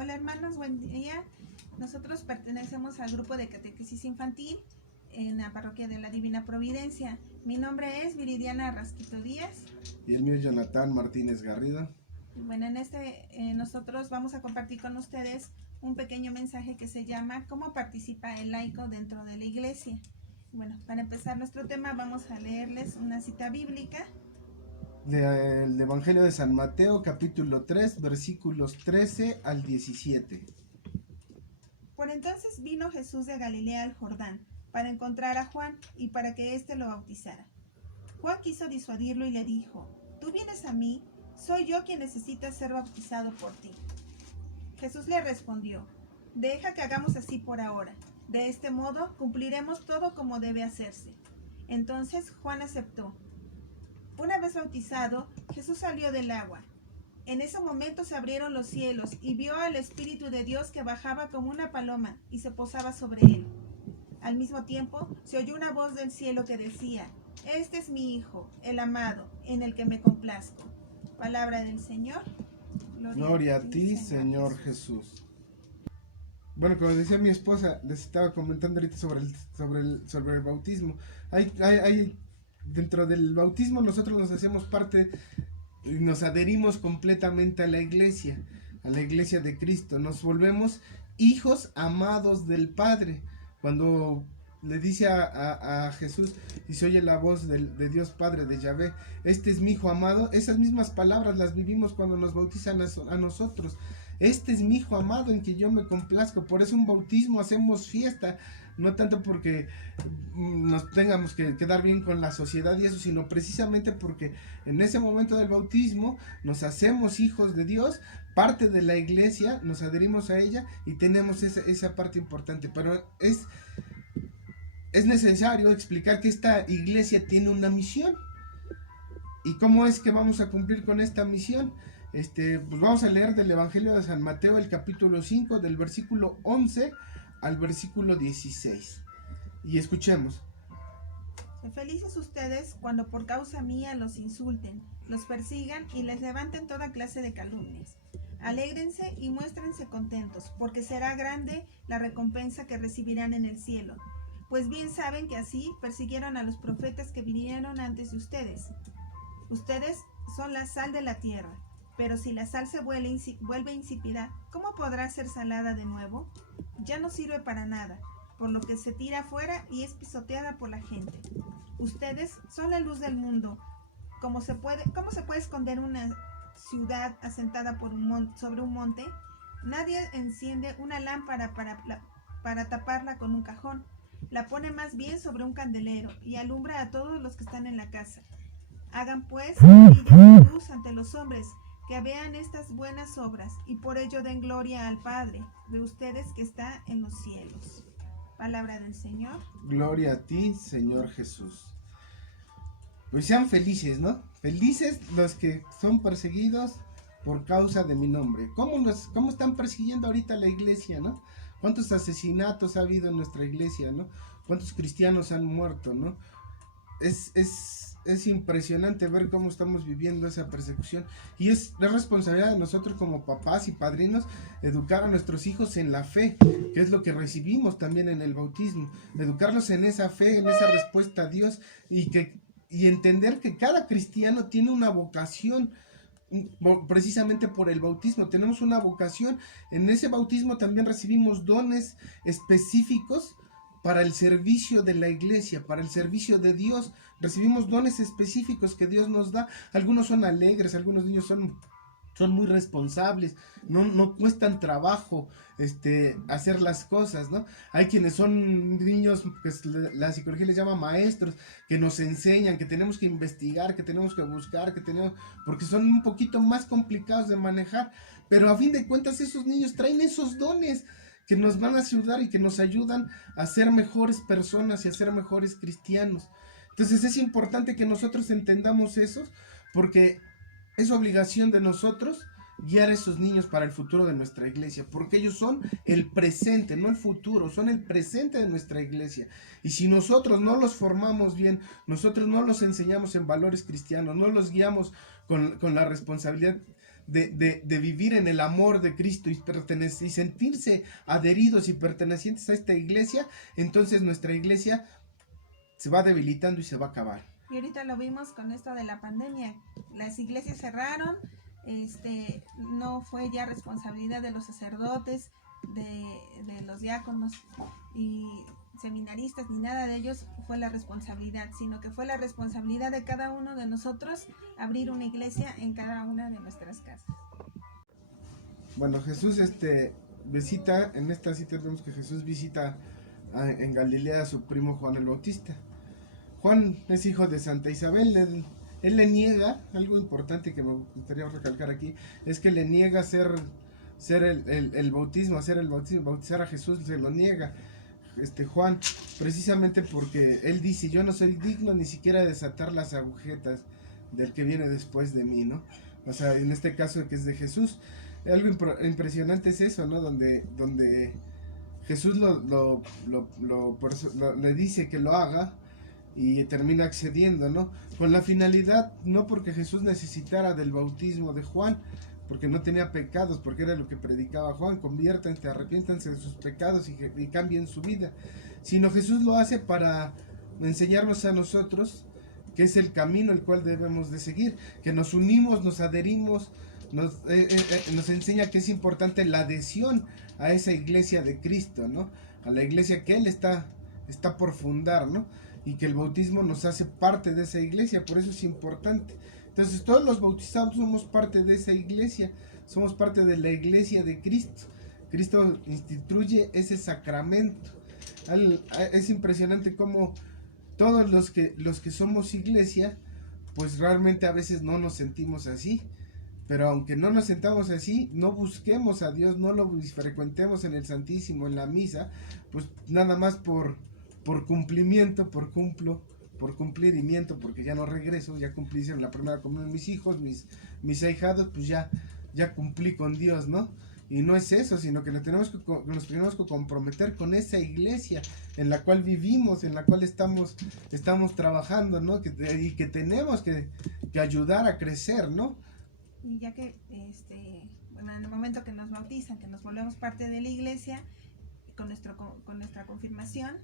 Hola hermanos, buen día. Nosotros pertenecemos al grupo de catequesis infantil en la parroquia de la Divina Providencia. Mi nombre es Viridiana Rasquito Díaz. Y el mío es Jonathan Martínez Garrido. Bueno, nosotros vamos a compartir con ustedes un pequeño mensaje que se llama ¿Cómo participa el laico dentro de la iglesia? Bueno, para empezar nuestro tema vamos a leerles una cita bíblica. Del Evangelio de San Mateo, capítulo 3, versículos 13 al 17. Por entonces vino Jesús de Galilea al Jordán para encontrar a Juan y para que éste lo bautizara. Juan quiso disuadirlo y le dijo: «Tú vienes a mí, soy yo quien necesita ser bautizado por ti». Jesús le respondió: «Deja que hagamos así por ahora. De este modo cumpliremos todo como debe hacerse». Entonces Juan aceptó. Una vez bautizado, Jesús salió del agua. En ese momento se abrieron los cielos y vio al Espíritu de Dios que bajaba como una paloma y se posaba sobre él. Al mismo tiempo se oyó una voz del cielo que decía: «Este es mi Hijo, el amado, en el que me complazco». Palabra del Señor. Gloria a ti, Señor Jesús. Bueno, como decía mi esposa, les estaba comentando ahorita sobre el bautismo. Dentro del bautismo nosotros nos hacemos parte y nos adherimos completamente a la iglesia de Cristo. Nos volvemos hijos amados del Padre. Cuando le dice a Jesús y se oye la voz de Dios Padre, de Yahvé, este es mi Hijo amado, esas mismas palabras las vivimos cuando nos bautizan a nosotros. Este es mi Hijo amado en que yo me complazco. Por eso un bautismo hacemos fiesta, no tanto porque nos tengamos que quedar bien con la sociedad y eso, sino precisamente porque en ese momento del bautismo nos hacemos hijos de Dios, parte de la iglesia, nos adherimos a ella y tenemos esa parte importante. Pero es necesario explicar que esta iglesia tiene una misión. ¿Y cómo es que vamos a cumplir con esta misión? Pues vamos a leer del Evangelio de San Mateo, el capítulo 5, del versículo 11 al versículo 16. Y escuchemos. Felices ustedes cuando por causa mía los insulten, los persigan y les levanten toda clase de calumnias. Alégrense y muéstrense contentos, porque será grande la recompensa que recibirán en el cielo. Pues bien saben que así persiguieron a los profetas que vinieron antes de ustedes. Ustedes son la sal de la tierra, pero si la sal se vuelve insípida, ¿cómo podrá ser salada de nuevo? Ya no sirve para nada, por lo que se tira afuera y es pisoteada por la gente. Ustedes son la luz del mundo. ¿Cómo se puede esconder una ciudad asentada sobre un monte? Nadie enciende una lámpara para taparla con un cajón. La pone más bien sobre un candelero y alumbra a todos los que están en la casa. Hagan pues brille luz ante los hombres, que vean estas buenas obras y por ello den gloria al Padre de ustedes que está en los cielos». Palabra del Señor. Gloria a ti, Señor Jesús. Pues sean felices, ¿no? Felices los que son perseguidos por causa de mi nombre. ¿Cómo están persiguiendo ahorita la iglesia, no? ¿Cuántos asesinatos ha habido en nuestra iglesia, no? ¿Cuántos cristianos han muerto, no? Es impresionante ver cómo estamos viviendo esa persecución, y es la responsabilidad de nosotros como papás y padrinos educar a nuestros hijos en la fe, que es lo que recibimos también en el bautismo, educarlos en esa fe, en esa respuesta a Dios, y entender que cada cristiano tiene una vocación. Precisamente por el bautismo tenemos una vocación. En ese bautismo también recibimos dones específicos para el servicio de la iglesia, para el servicio de Dios. Recibimos dones específicos que Dios nos da. Algunos son alegres, algunos niños son muy responsables, no cuestan trabajo hacer las cosas, ¿no? Hay quienes son niños, pues la psicología les llama maestros, que nos enseñan, que tenemos que investigar, que tenemos que buscar, porque son un poquito más complicados de manejar, pero a fin de cuentas esos niños traen esos dones que nos van a ayudar y que nos ayudan a ser mejores personas y a ser mejores cristianos. Entonces es importante que nosotros entendamos eso, porque es obligación de nosotros guiar a esos niños para el futuro de nuestra iglesia, porque ellos son el presente, no el futuro, son el presente de nuestra iglesia. Y si nosotros no los formamos bien, nosotros no los enseñamos en valores cristianos, no los guiamos con la responsabilidad de vivir en el amor de Cristo y sentirse adheridos y pertenecientes a esta iglesia, entonces nuestra iglesia se va debilitando y se va a acabar. Y ahorita lo vimos con esto de la pandemia. Las iglesias cerraron, no fue ya responsabilidad de los sacerdotes, de los diáconos y seminaristas, ni nada de ellos fue la responsabilidad, sino que fue la responsabilidad de cada uno de nosotros abrir una iglesia en cada una de nuestras casas. Bueno, Jesús visita, en esta cita vemos que Jesús visita en Galilea a su primo Juan el Bautista. Juan es hijo de Santa Isabel. Él le niega, algo importante que me gustaría recalcar aquí, es que le niega hacer el bautismo, bautizar a Jesús, se lo niega Juan, precisamente porque él dice: yo no soy digno ni siquiera de desatar las agujetas del que viene después de mí, ¿no? O sea, en este caso que es de Jesús. Algo impresionante es eso, ¿no? Donde Jesús le dice que lo haga y termina accediendo, ¿no? Con la finalidad, no porque Jesús necesitara del bautismo de Juan, porque no tenía pecados, porque era lo que predicaba Juan: conviértanse, arrepiéntanse de sus pecados y cambien su vida, sino Jesús lo hace para enseñarnos a nosotros que es el camino el cual debemos de seguir, que nos unimos, nos adherimos, nos enseña que es importante la adhesión a esa iglesia de Cristo, ¿no? A la iglesia que Él está por fundar, ¿no? Y que el bautismo nos hace parte de esa iglesia, por eso es importante. Entonces todos los bautizados somos parte de esa iglesia, somos parte de la iglesia de Cristo. Cristo instituye ese sacramento. Es impresionante cómo todos los que somos iglesia, pues realmente a veces no nos sentimos así. Pero aunque no nos sentamos así, no busquemos a Dios, no lo frecuentemos en el Santísimo, en la misa, pues nada más por cumplimiento, por cumplimiento, porque ya no regreso, ya cumplí en la primera comunión mis hijos, mis ahijados, pues ya cumplí con Dios, ¿no? Y no es eso, sino que nos tenemos que comprometer con esa iglesia en la cual vivimos, en la cual estamos trabajando, ¿no? Y que tenemos que ayudar a crecer, ¿no? Y ya que en el momento que nos bautizan, que nos volvemos parte de la iglesia, con nuestra confirmación,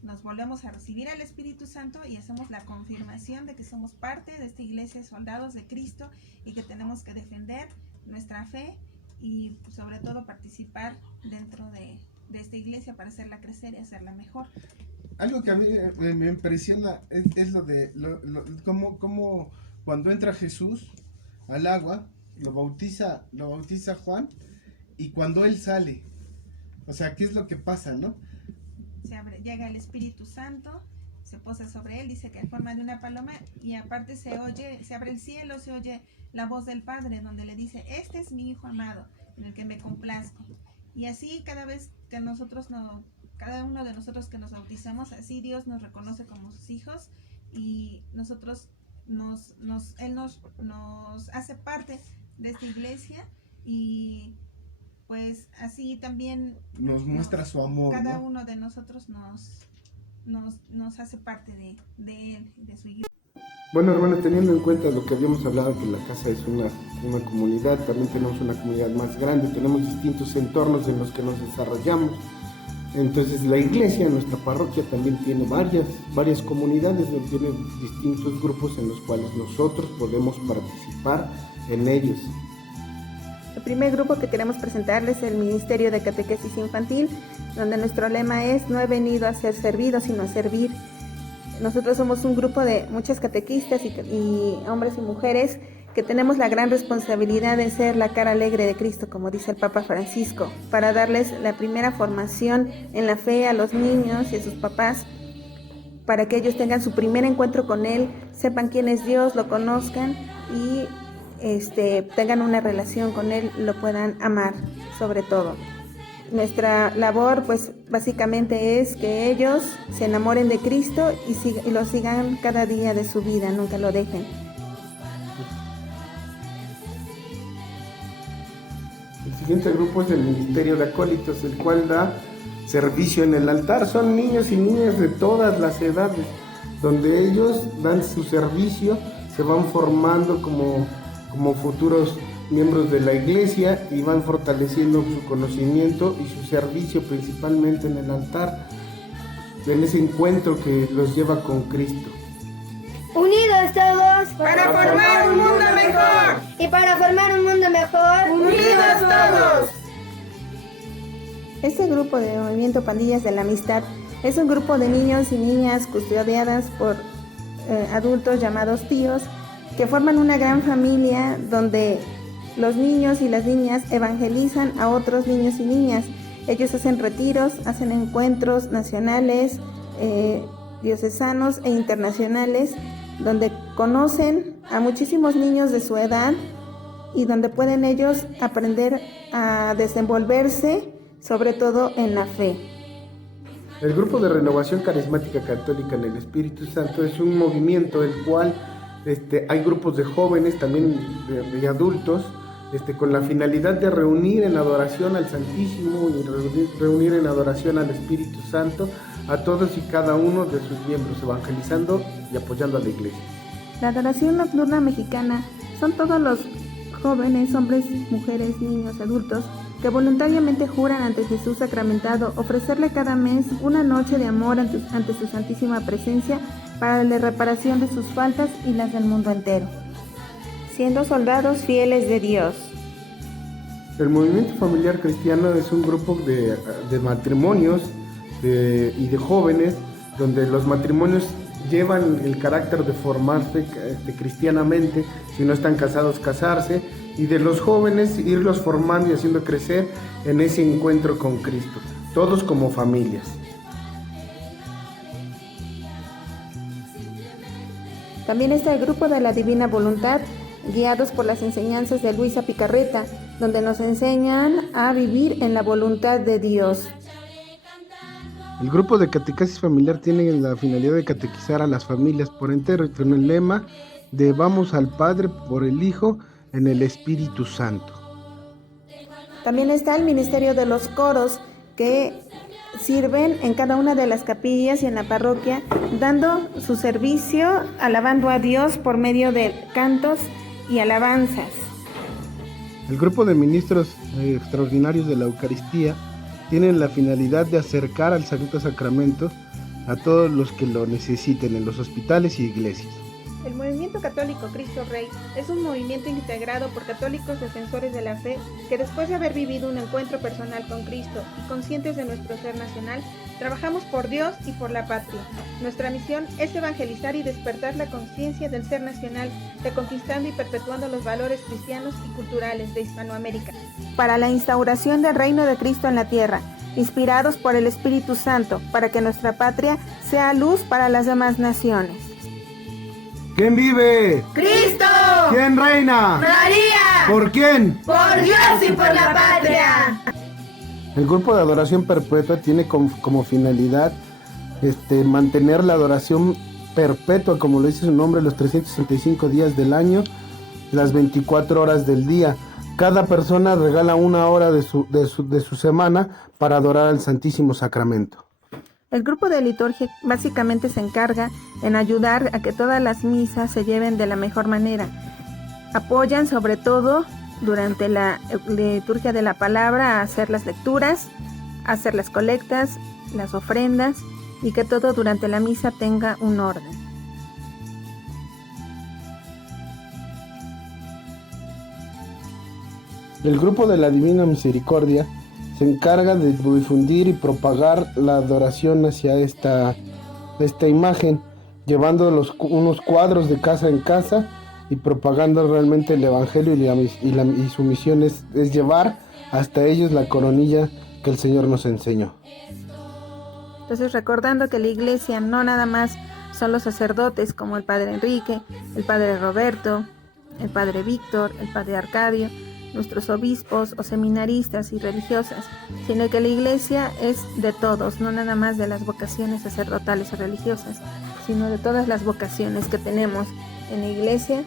nos volvemos a recibir al Espíritu Santo y hacemos la confirmación de que somos parte de esta iglesia, soldados de Cristo, y que tenemos que defender nuestra fe y sobre todo participar dentro de esta iglesia para hacerla crecer y hacerla mejor. Algo que a mí me impresiona es lo de cómo cuando entra Jesús al agua, lo bautiza Juan, y cuando él sale, o sea, ¿qué es lo que pasa, no? Llega el Espíritu Santo, se posa sobre él, dice que en forma de una paloma, y aparte se abre el cielo, se oye la voz del Padre, donde le dice: este es mi Hijo amado, en el que me complazco. Y así cada vez que cada uno de nosotros que nos bautizamos, así Dios nos reconoce como sus hijos, y nosotros Él nos hace parte de esta iglesia, y pues así también nos muestra su amor, cada ¿no? uno de nosotros nos hace parte de Él, de su iglesia. Bueno, hermanos, teniendo en cuenta lo que habíamos hablado, que la casa es una comunidad, también tenemos una comunidad más grande, tenemos distintos entornos en los que nos desarrollamos. Entonces la iglesia, nuestra parroquia, también tiene varias comunidades, donde tiene distintos grupos en los cuales nosotros podemos participar en ellos. El primer grupo que queremos presentarles es el Ministerio de Catequesis Infantil, donde nuestro lema es: no he venido a ser servido, sino a servir. Nosotros somos un grupo de muchas catequistas y hombres y mujeres que tenemos la gran responsabilidad de ser la cara alegre de Cristo, como dice el Papa Francisco, para darles la primera formación en la fe a los niños y a sus papás, para que ellos tengan su primer encuentro con Él, sepan quién es Dios, lo conozcan y tengan una relación con Él, lo puedan amar sobre todo. Nuestra labor pues básicamente es que ellos se enamoren de Cristo y lo sigan cada día de su vida, nunca lo dejen. El siguiente grupo es el Ministerio de Acólitos, el cual da servicio en el altar. Son niños y niñas de todas las edades, donde ellos dan su servicio, se van formando como futuros miembros de la iglesia y van fortaleciendo su conocimiento y su servicio principalmente en el altar, en ese encuentro que los lleva con Cristo. Unidos todos Para formar un mundo mejor. y para formar un mundo mejor. Unidos todos. Este grupo de Movimiento Pandillas de la Amistad es un grupo de niños y niñas custodiadas por adultos llamados tíos, que forman una gran familia donde los niños y las niñas evangelizan a otros niños y niñas. Ellos hacen retiros, hacen encuentros nacionales, diocesanos e internacionales, donde conocen a muchísimos niños de su edad y donde pueden ellos aprender a desenvolverse, sobre todo en la fe. El Grupo de Renovación Carismática Católica en el Espíritu Santo es un movimiento el cual hay grupos de jóvenes, también de adultos, con la finalidad de reunir en adoración al Santísimo y reunir en adoración al Espíritu Santo a todos y cada uno de sus miembros, evangelizando y apoyando a la iglesia. La adoración nocturna mexicana son todos los jóvenes, hombres, mujeres, niños, adultos, que voluntariamente juran ante Jesús sacramentado ofrecerle cada mes una noche de amor ante su santísima presencia para la reparación de sus faltas y las del mundo entero, siendo soldados fieles de Dios. El movimiento familiar cristiano es un grupo de matrimonios y de jóvenes, donde los matrimonios llevan el carácter de formarse cristianamente, si no están casados, casarse, y de los jóvenes irlos formando y haciendo crecer en ese encuentro con Cristo, todos como familias. También está el grupo de la Divina Voluntad, guiados por las enseñanzas de Luisa Picarreta, donde nos enseñan a vivir en la voluntad de Dios. El grupo de catequesis familiar tiene la finalidad de catequizar a las familias por entero, con el lema de vamos al Padre por el Hijo en el Espíritu Santo. También está el Ministerio de los Coros, que sirven en cada una de las capillas y en la parroquia, dando su servicio, alabando a Dios por medio de cantos y alabanzas. El grupo de ministros extraordinarios de la Eucaristía tienen la finalidad de acercar al Santo Sacramento a todos los que lo necesiten en los hospitales y iglesias. El Movimiento Católico Cristo Rey es un movimiento integrado por católicos defensores de la fe que, después de haber vivido un encuentro personal con Cristo y conscientes de nuestro ser nacional, trabajamos por Dios y por la patria. Nuestra misión es evangelizar y despertar la conciencia del ser nacional, reconquistando y perpetuando los valores cristianos y culturales de Hispanoamérica, para la instauración del reino de Cristo en la tierra, inspirados por el Espíritu Santo, para que nuestra patria sea luz para las demás naciones. ¿Quién vive? ¡Cristo! ¿Quién reina? ¡María! ¿Por quién? ¡Por Dios y por la patria! El grupo de adoración perpetua tiene como finalidad mantener la adoración perpetua, como lo dice su nombre, los 365 días del año, las 24 horas del día. Cada persona regala una hora de su semana para adorar al Santísimo Sacramento. El grupo de liturgia básicamente se encarga en ayudar a que todas las misas se lleven de la mejor manera. Apoyan sobre todo durante la liturgia de la palabra a hacer las lecturas, a hacer las colectas, las ofrendas y que todo durante la misa tenga un orden. El grupo de la Divina Misericordia se encarga de difundir y propagar la adoración hacia esta imagen, llevando unos cuadros de casa en casa y propagando realmente el Evangelio y su misión es llevar hasta ellos la coronilla que el Señor nos enseñó. Entonces, recordando que la iglesia no nada más son los sacerdotes como el Padre Enrique, el Padre Roberto, el Padre Víctor, el Padre Arcadio, nuestros obispos o seminaristas y religiosas, sino que la iglesia es de todos, no nada más de las vocaciones sacerdotales o religiosas, sino de todas las vocaciones que tenemos en la iglesia,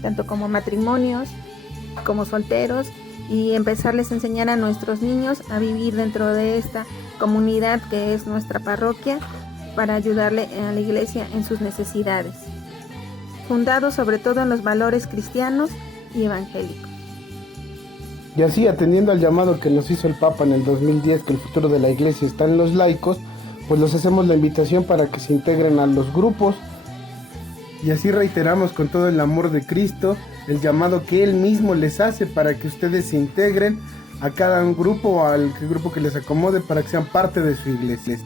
tanto como matrimonios, como solteros, y empezarles a enseñar a nuestros niños a vivir dentro de esta comunidad que es nuestra parroquia, para ayudarle a la iglesia en sus necesidades, fundado sobre todo en los valores cristianos y evangélicos. Y así, atendiendo al llamado que nos hizo el Papa en el 2010, que el futuro de la iglesia está en los laicos, pues les hacemos la invitación para que se integren a los grupos. Y así reiteramos con todo el amor de Cristo el llamado que Él mismo les hace para que ustedes se integren a cada grupo o al grupo que les acomode para que sean parte de su iglesia.